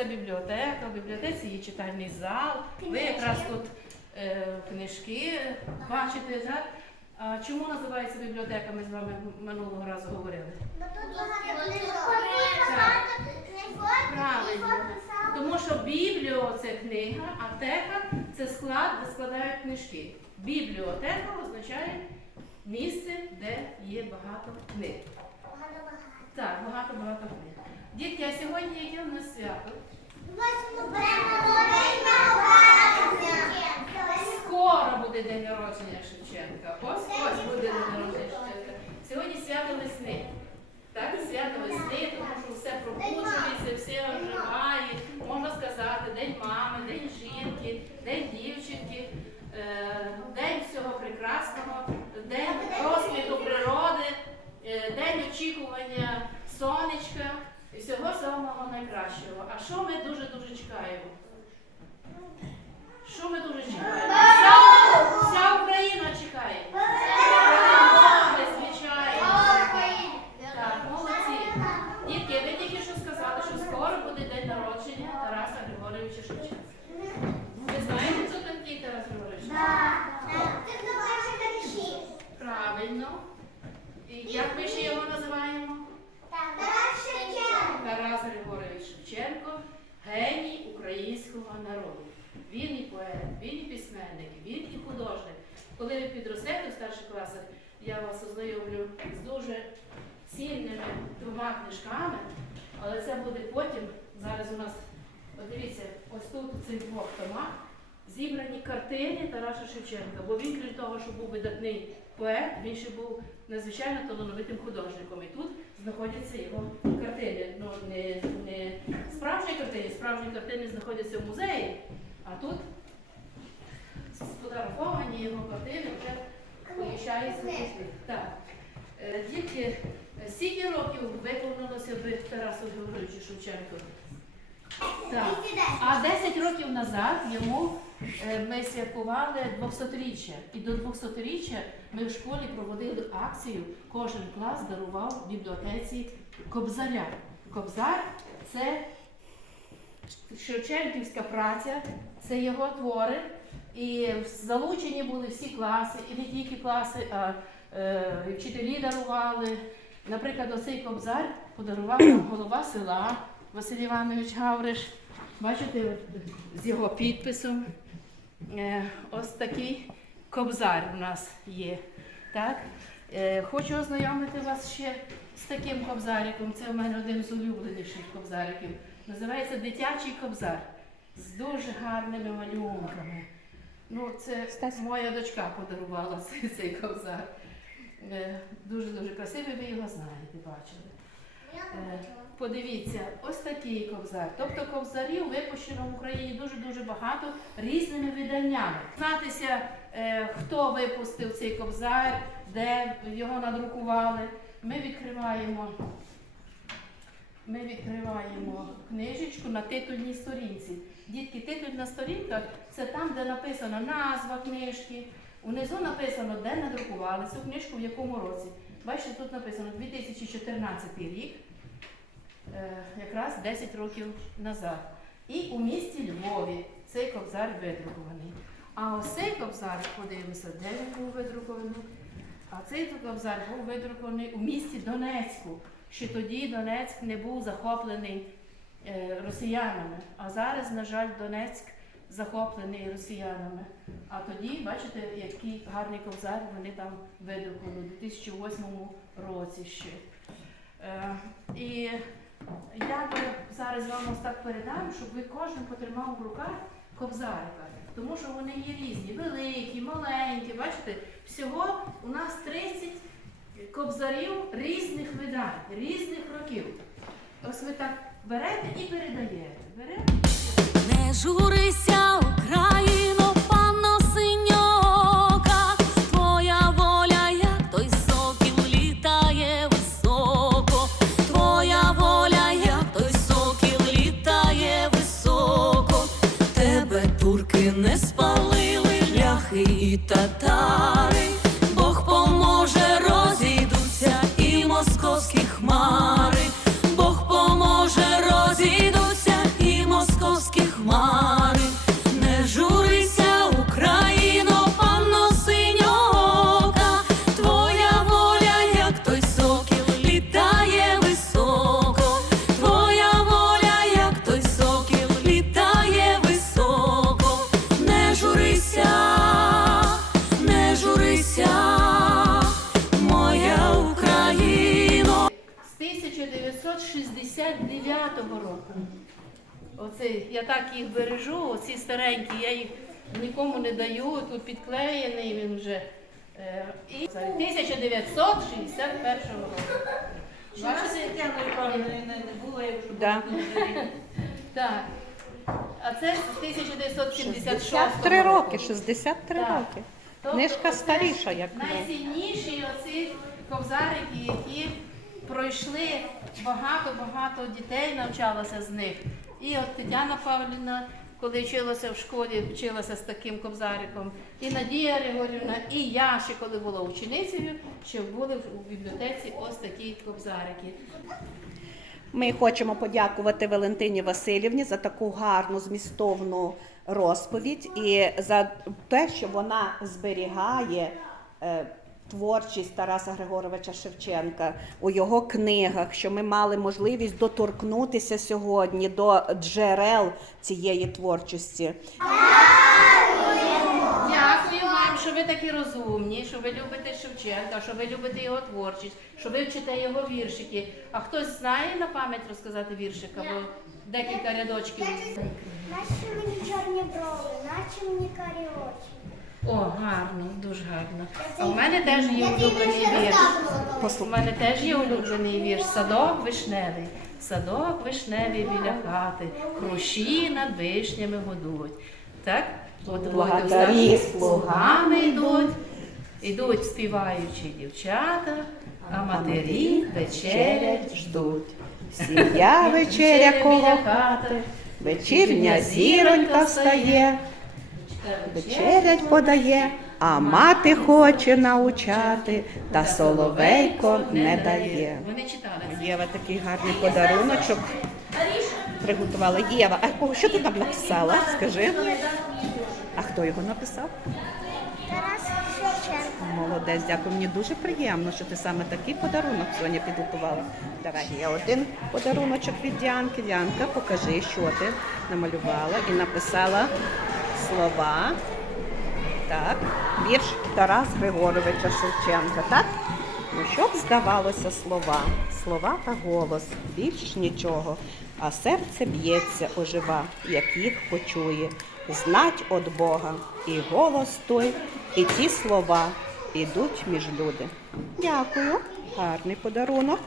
це бібліотека, в бібліотеці є читальний зал. Ви якраз тут е, книжки бачите, так? А чому називається бібліотека? Ми з вами минулого разу говорили. Правильно. Тому що бібліо це книга, а тека це склад, де складають книжки. Бібліотека означає місце, де є багато книг. Так, багато-багато книг. Дітки, а сьогодні яке у нас свято? Скоро буде день народження Шевченка. Ось ось буде день народження Шевченка. Сьогодні свято весни. Так, свято весни, тому що все пробуджується, все оживає. Можна сказати, день мами, день жінки, день дівчинки, е, день всього прекрасного, день розквіту природи, е, день очікування сонечка і всього самого найкращого. А що ми дуже дуже чекаємо? Що ми дуже чекаємо? Вся, вся Україна чекає. Перемоги, звичайно. Так, молодці. Дітки, ви тільки що сказали, що скоро буде день народження Тараса Григоровича Шевченка. Ви знаєте, хто такий Тарас Григорович? Правильно. І як ми ще його називаємо? Тарас Григорович Шевченко, геній українського народу. Він і поет, він і письменник, він і художник. Коли ви підростете в старших класах, я вас ознайомлю з дуже цінними двома книжками, але це буде потім. Зараз у нас, от дивіться, ось тут у цих двох томах зібрані картини Тараса Шевченка, бо він, крім того, що був видатний поет, він ще був надзвичайно талановитим художником. І тут знаходяться його картини. Ну, не, не справжні картини, справжні картини знаходяться в музеї, а тут сфотографовані його картини вже поміщаються тут. Так. Е, Дітки, е, скільки років виповнилося би Тарасу Григоровичу Шевченку? Так. А 10 років назад йому е, ми святкували 200-річчя. І до 200-річчя ми в школі проводили акцію. Кожен клас дарував бібліотеці Кобзаря. Кобзар це Шевченківська праця, це його твори. І залучені були всі класи, і не тільки класи, а е, вчителі дарували. Наприклад, оцей кобзар подарував нам голова села Василь Іванович Гавриш. Бачите, з його підписом. Е, ось такий кобзар у нас є. Так? Е, хочу ознайомити вас ще з таким кобзариком. Це у мене один з улюбленіших кобзариків. Називається Дитячий кобзар з дуже гарними малюнками. Ну, це моя дочка подарувала цей, цей кобзар. Е, Дуже-дуже красивий, ви його знаєте, бачили. Е, Подивіться, ось такий кобзар. Тобто кобзарів випущено в Україні дуже-дуже багато різними виданнями. Знатися, е, хто випустив цей кобзар, де його надрукували. Ми відкриваємо, ми відкриваємо книжечку на титульній сторінці. Дітки, титульна сторінка це там, де написана назва книжки. Унизу написано, де надрукували цю книжку, в якому році. Бачите, тут написано 2014 рік е, якраз 10 років назад. І у місті Львові цей кобзар видрукований. А ось цей кобзар, подивимося, де він був видрукований. А цей кобзар був видрукований у місті Донецьку. Ще тоді Донецьк не був захоплений росіянами. А зараз, на жаль, Донецьк захоплений росіянами. А тоді, бачите, який гарний кобзар вони там видрукували у 2008 році ще. Е, і я би зараз вам ось так передам, щоб ви кожен потримав в руках кобзарика. Тому що вони є різні, великі, маленькі. Бачите, всього у нас 30 кобзарів різних видань, різних років. Ось ви так берете і передаєте. Берете. Не журися, Україно, Оце, я так їх бережу, оці старенькі, я їх нікому не даю, тут підклеєний він вже. Е, І це 1961 року. Бачите? Да. Так. А це з 1976 63 роки, 63 Так. роки. Тобто Книжка старіша, як ми. найцінніші оці ковзарики, які пройшли багато-багато дітей навчалося з них. І от Тетяна Павлівна, коли вчилася в школі, вчилася з таким ковзариком. І Надія Григорівна, і я ще коли була ученицею, ще були у бібліотеці ось такі ковзарики. Ми хочемо подякувати Валентині Васильівні за таку гарну змістовну розповідь і за те, що вона зберігає е, творчість Тараса Григоровича Шевченка у його книгах, що ми мали можливість доторкнутися сьогодні до джерел цієї творчості. Дякую вам, що ви такі розумні, що ви любите Шевченка, що ви любите його творчість, що ви вчите його віршики. А хтось знає на пам'ять розказати віршик або декілька рядочків? Наче мені чорні брови, наче мені карі очі. О, гарно, дуже гарно. А в мене теж є улюблений вірш. У мене теж є улюблений вірш. Садок вишневий. Садок вишневий біля хати, хрущі над вишнями годуть. Так? От Благодарі слугами йдуть, йдуть співаючі дівчата, а матері вечерять ждуть. Сім'я вечеря біля коло хати, вечірня зіронька встає. Вечерять подає, а мати хоче научати, та соловейко не дає. Вони читали. Єва такий гарний подаруночок приготувала. Єва, а кого- що ти там написала? Скажи. А хто його написав? Тарас Шевченко. Молодець, дякую. Мені дуже приємно, що ти саме такий подарунок сьогодні підготувала. Давай ще один подаруночок від Діанки. Діанка, покажи, що ти намалювала і написала слова. Так, вірш Тарас Григоровича Шевченка, так? Ну, щоб здавалося слова, слова та голос, більш нічого, а серце б'ється ожива, як їх почує. Знать од Бога, і голос той, і ті слова ідуть між люди. Дякую, гарний подарунок.